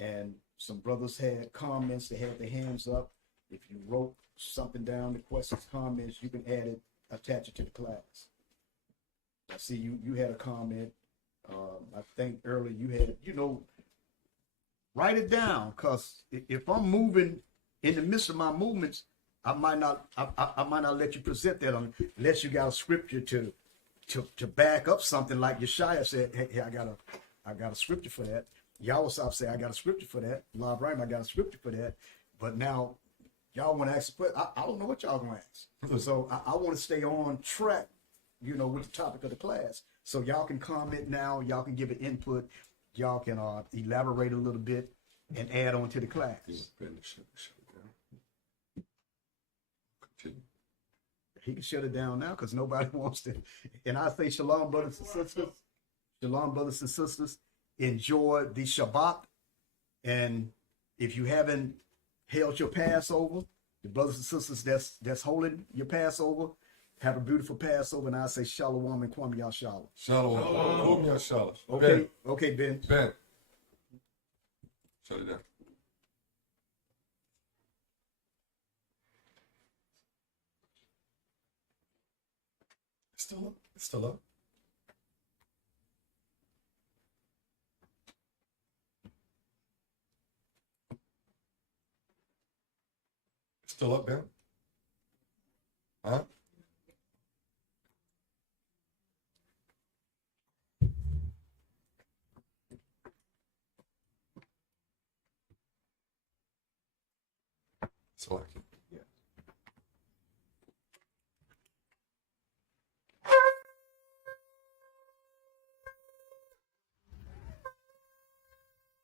And some brothers had comments. They had their hands up. If you wrote something down, the questions, comments, you can add it, attach it to the class. I see you had a comment. I think earlier you had, write it down, cause if I'm moving in the midst of my movements, I might not let you present that unless you got a scripture to back up something like Yeshaya said. Hey, I got a scripture for that. Yahawashi say I got a scripture for that. La Ibrahim, I got a scripture for that. But now y'all want to ask, but I don't know what y'all gonna ask. So I want to stay on track, with the topic of the class. So y'all can comment now. Y'all can give an input. Y'all can elaborate a little bit and add on to the class. Continue. He can shut it down now because nobody wants to. And I say shalom, brothers and sisters. Shalom, brothers and sisters. Enjoy the Shabbat. And if you haven't held your Passover, the brothers and sisters that's holding your Passover, have a beautiful Passover. And I say shalom and kwam yashala. Shalom. Shalom. Okay, Ben. Ben. Shut it down. It's still up. It's still up. It's still up, Ben. Huh? So